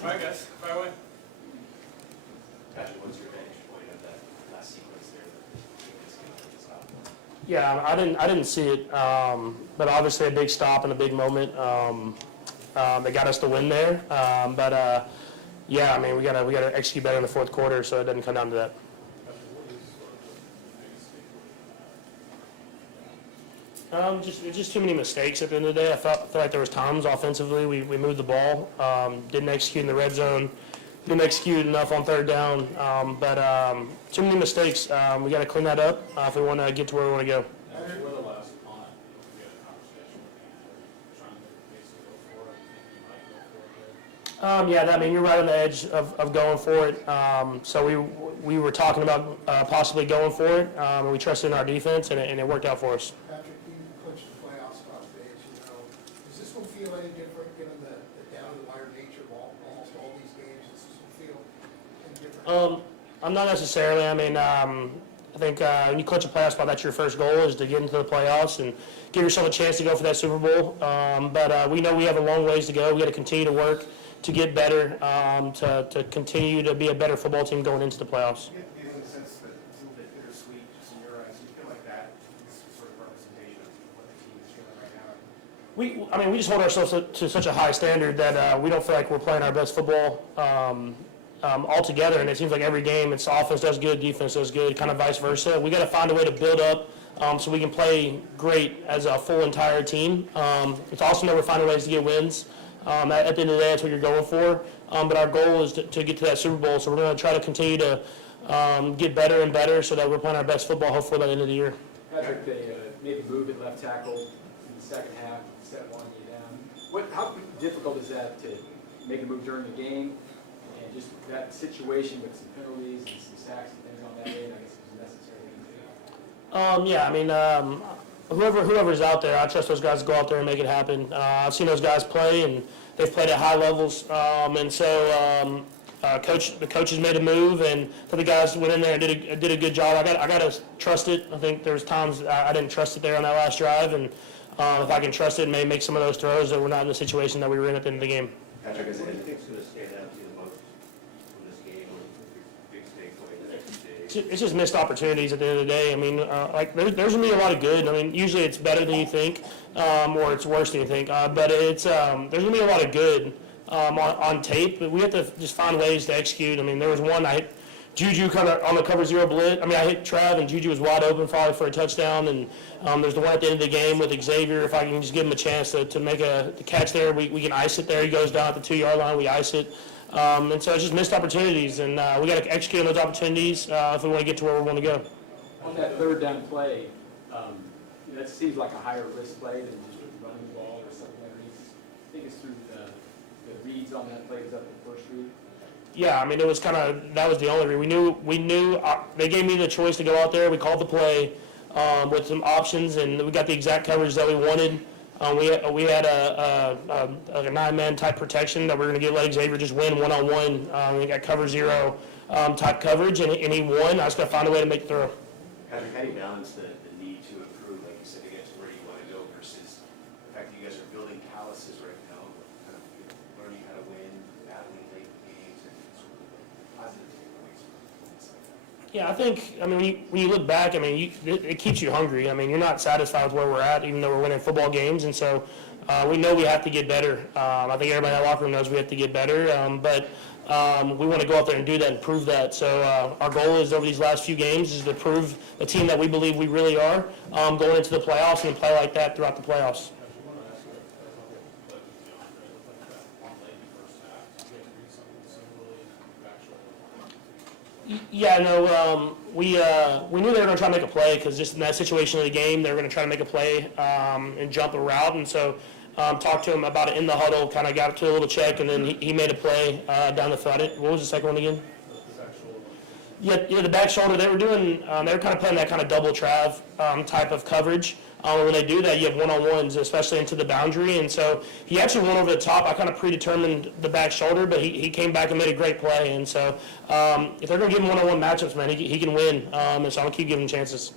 All right, guys, fire away. Patrick, what's your vantage point of that last sequence there? Yeah, I didn't see it, but obviously a big stop and a big moment. They got us the win there, yeah, I mean we gotta execute better in the fourth quarter, so it doesn't come down to that. Just too many mistakes at the end of the day. I felt like there was times offensively we moved the ball, didn't execute in the red zone, didn't execute enough on third down, too many mistakes. We got to clean that up if we want to get to where we want to go. Before the last punt, we had a conversation with trying to basically go for it. I think you might go for it there. Yeah, I mean you're right on the edge of going for it. So we were talking about possibly going for it, and we trusted in our defense, and it worked out for us. Patrick, you clinched the playoff spot stage, does this one feel any different given the down-to-the-wire nature of almost all these games? Does this one feel any different? I'm not necessarily. I mean, I think when you clinch a playoff spot, that's your first goal is to get into the playoffs and give yourself a chance to go for that Super Bowl. We know we have a long ways to go. We got to continue to work to get better, to continue to be a better football team going into the playoffs. You get the sense that it's a little bit bittersweet, just in your eyes. You feel like that is sort of representation of what the team is feeling right now? We just hold ourselves to such a high standard that we don't feel like we're playing our best football altogether. And it seems like every game, it's offense does good, defense does good, kind of vice versa. We got to find a way to build up so we can play great as a full entire team. It's awesome that we're finding ways to get wins. At the end of the day, that's what you're going for. But our goal is to get to that Super Bowl. So we're going to try to continue to get better and better so that we're playing our best football hopefully by the end of the year. Patrick, they made the move at left tackle in the second half, set one you down. How difficult is that to make a move during the game? And just that situation with some penalties and some sacks and things on that end, I guess it was necessary. Yeah, I mean, whoever's out there, I trust those guys to go out there and make it happen. I've seen those guys play, and they've played at high levels. The coaches made a move, and the guys went in there and did a good job. I got to trust it. I think there's times I didn't trust it there on that last drive, and if I can trust it, maybe make some of those throws that we're not in the situation that we were in at the end of the game. Patrick, is anything going to stand out to you the most from this game, or your big takeaway the next day? It's just missed opportunities at the end of the day. I mean, there's going to be a lot of good. I mean, usually it's better than you think, or it's worse than you think. But there's going to be a lot of good on tape. But we have to just find ways to execute. I mean, there was one I hit Juju kind of on the cover zero blitz. I mean, I hit Trav, and Juju was wide open probably for a touchdown. And there's the one at the end of the game with Xavier. If I can just give him a chance to make the catch there, we can ice it there. He goes down at the 2-yard line. We ice it. And so it's just missed opportunities, and we got to execute on those opportunities if we want to get to where we want to go. On that third down play, that seems like a higher risk play than just running the ball or something like that. Take us through the reads on that play. Was that the first read? Yeah, I mean, it was that was the only read. We knew they gave me the choice to go out there. We called the play with some options, and we got the exact coverage that we wanted. We had a 9-man type protection that we were going to let Xavier just win one-on-one. We got cover zero type coverage, and he won. I just got to find a way to make the throw. Patrick, how do you balance the need to improve, like you said, to get to where you want to go versus the fact that you guys are building calluses right now, kind of learning how to win, battling late games, and sort of positive takeaways from moments like that? Yeah, I think, I mean, when you look back, I mean, it keeps you hungry. I mean, you're not satisfied with where we're at, even though we're winning football games. And so we know we have to get better. I think everybody in that locker room knows we have to get better. But we want to go out there and do that and prove that. So our goal is over these last few games is to prove the team that we believe we really are going into the playoffs and play like that throughout the playoffs. Yeah, no, we knew they were going to try to make a play because just in that situation of the game, they were going to try to make a play and jump a route. And so talked to him about it in the huddle, kind of got it to a little check, and then he made a play down the field. What was the second one again? Yeah, the back shoulder. They were doing. They were kind of playing that kind of double trav type of coverage. When they do that, you have one-on-ones, especially into the boundary. And so he actually went over the top. I kind of predetermined the back shoulder, but he came back and made a great play. And so if they're going to give him one-on-one matchups, man, he can win. And so I'm going to keep giving him chances.